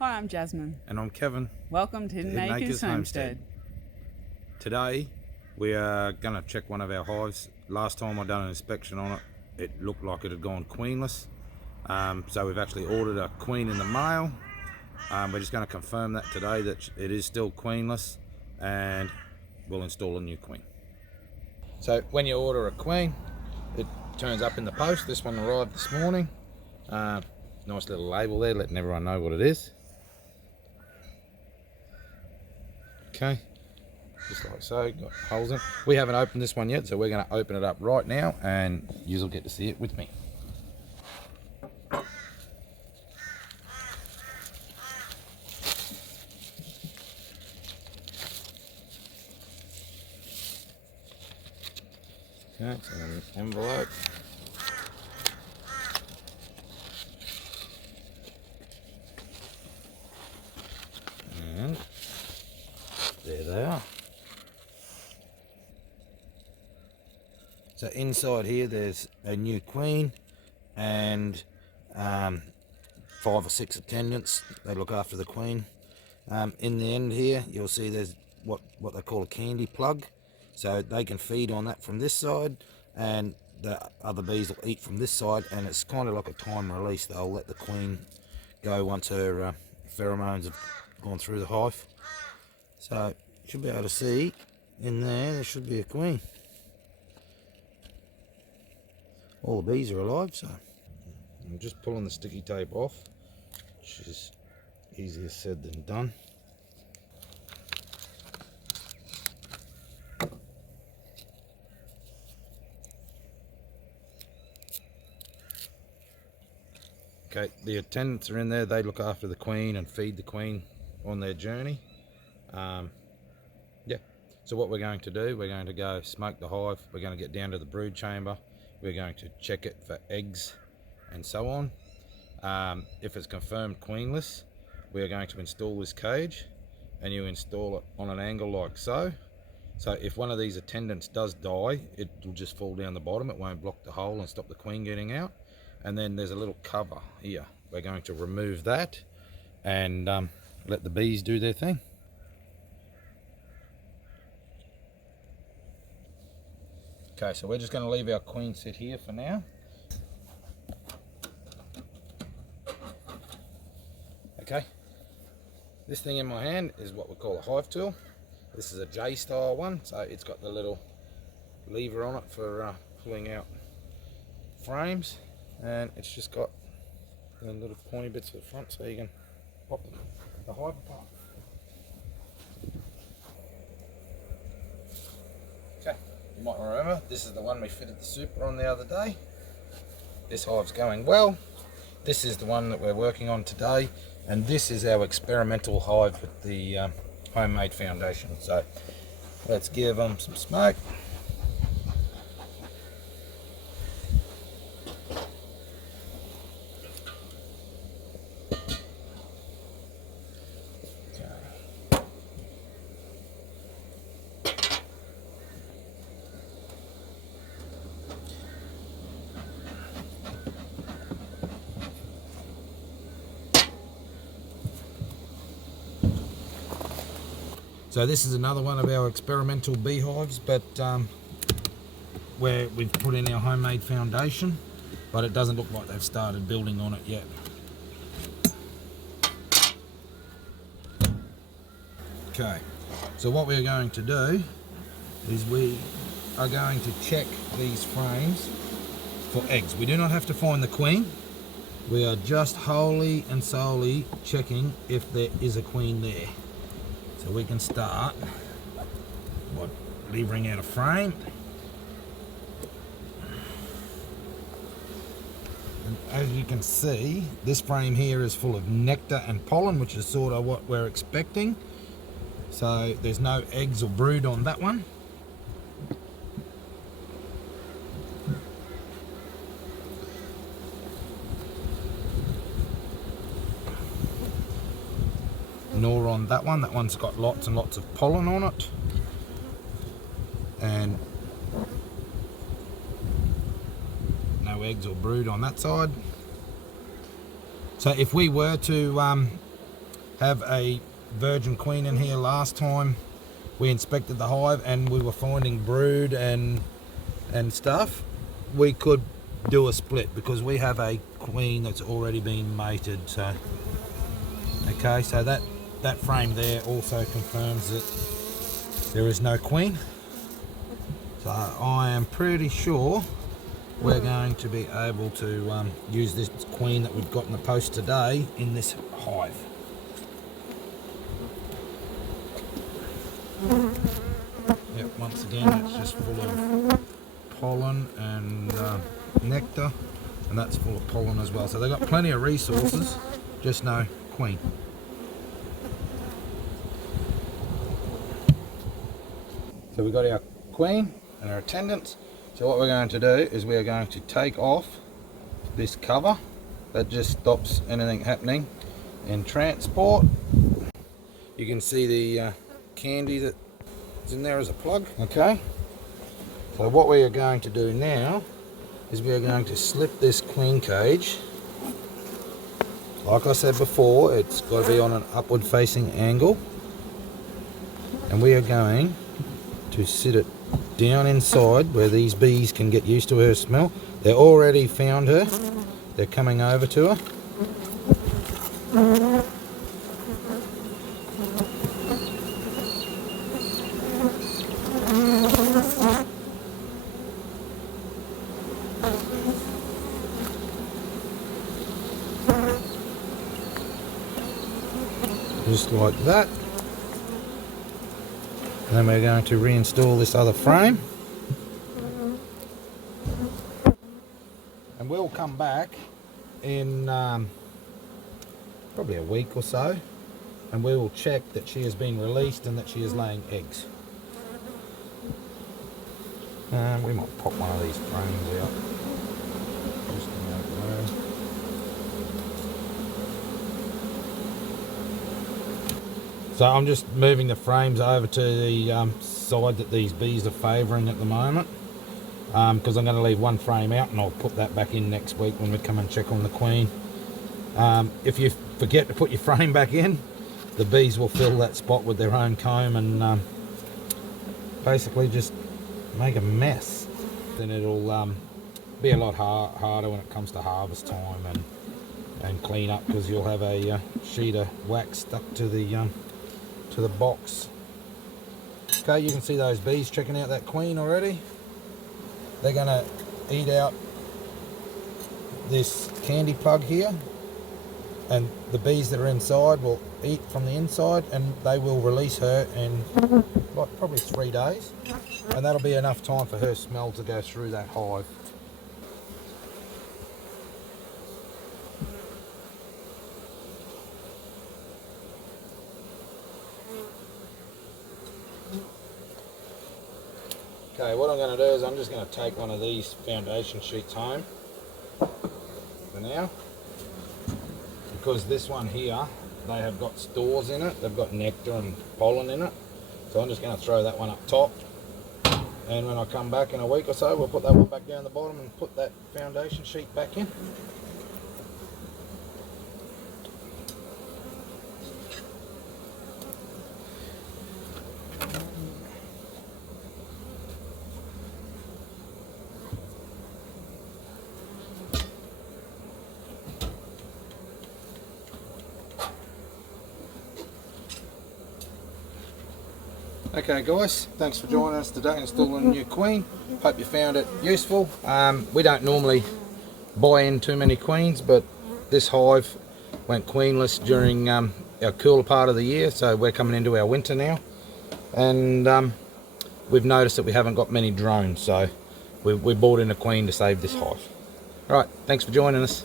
Hi, I'm Jasmine. And I'm Kevin. Welcome to Hidden Acres Homestead. Today we are going to check one of our hives. Last time I done an inspection on it, it looked like it had gone queenless. So we've actually ordered a queen in the mail. We're just going to confirm that today, that it is still queenless, and we'll install a new queen. So when you order a queen, it turns up in the post. This one arrived this morning. Nice little label there letting everyone know what it is. Okay, just like so, got holes in it. We haven't opened this one yet, so we're going to open it up right now and you'll get to see it with me. Okay, it's in an envelope. And there they are. So inside here there's a new queen and 5 or 6 attendants. They look after the queen. In the end here you'll see there's what they call a candy plug, so they can feed on that from this side and the other bees will eat from this side, and it's kind of like a time release. They'll let the queen go once her pheromones have gone through the hive. So you should be able to see in there should be a queen. All the bees are alive, so I'm just pulling the sticky tape off, which is easier said than done. Okay, the attendants are in there. They look after the queen and feed the queen on their journey. Yeah, so what we're going to do, we're going to go smoke the hive. We're going to get down to the brood chamber. We're going to check it for eggs and so on. If it's confirmed queenless, we are going to install this cage, and you install it on an angle like so. So if one of these attendants does die, it will just fall down the bottom. It won't block the hole and stop the queen getting out. And then there's a little cover here. We're going to remove that and let the bees do their thing. Okay, so we're just going to leave our queen sit here for now. Okay, this thing in my hand is what we call a hive tool. This is a J style one, so it's got the little lever on it for pulling out frames, and it's just got the little pointy bits at the front so you can pop the hive apart. Okay, you might remember this is the one we fitted the super on the other day. This hive's going well. This is the one that we're working on today, and this is our experimental hive with the homemade foundation. So let's give them some smoke. So this is another one of our experimental beehives, but where we've put in our homemade foundation, but it doesn't look like they've started building on it yet. Okay, so what we're going to do is we are going to check these frames for eggs. We do not have to find the queen. We are just wholly and solely checking if there is a queen there. So we can start by levering out a frame. And as you can see, this frame here is full of nectar and pollen, which is sort of what we're expecting. So there's no eggs or brood on that one. Nor on that one. That one's got lots and lots of pollen on it, and no eggs or brood on that side. So if we were to have a virgin queen in here last time we inspected the hive and we were finding brood and stuff, we could do a split because we have a queen that's already been mated. So okay, so that frame there also confirms that there is no queen. So I am pretty sure we're going to be able to use this queen that we've got in the post today in this hive. Yep, once again it's just full of pollen and nectar, and that's full of pollen as well. So they've got plenty of resources, just no queen. So we've got our queen and our attendants. So what we're going to do is we are going to take off this cover that just stops anything happening in transport. You can see the candy that's in there as a plug. Okay, so what we are going to do now is we are going to slip this queen cage. Like I said before, it's got to be on an upward facing angle, and we are going to sit it down inside where these bees can get used to her smell. They already found her, they're coming over to her. Just like that. And then we're going to reinstall this other frame. And we'll come back in probably a week or so, and we will check that she has been released and that she is laying eggs. We might pop one of these frames out. Just out there. So I'm just moving the frames over to the side that these bees are favouring at the moment, because I'm going to leave one frame out and I'll put that back in next week when we come and check on the queen. If you forget to put your frame back in, the bees will fill that spot with their own comb and basically just make a mess. Then it'll be a lot harder when it comes to harvest time and clean up, because you'll have a sheet of wax stuck to the box. Okay, you can see those bees checking out that queen already. They're going to eat out this candy plug here, and the bees that are inside will eat from the inside, and they will release her in probably 3 days, and that'll be enough time for her smell to go through that hive. Okay, what I'm going to do is I'm just going to take one of these foundation sheets home for now, because this one here, they have got stores in it, they've got nectar and pollen in it, so I'm just going to throw that one up top, and when I come back in a week or so, we'll put that one back down the bottom and put that foundation sheet back in. Okay guys, thanks for joining us today installing a new queen. Hope you found it useful. We don't normally buy in too many queens, but this hive went queenless during our cooler part of the year, so we're coming into our winter now, and we've noticed that we haven't got many drones, so we bought in a queen to save this hive. Alright, thanks for joining us.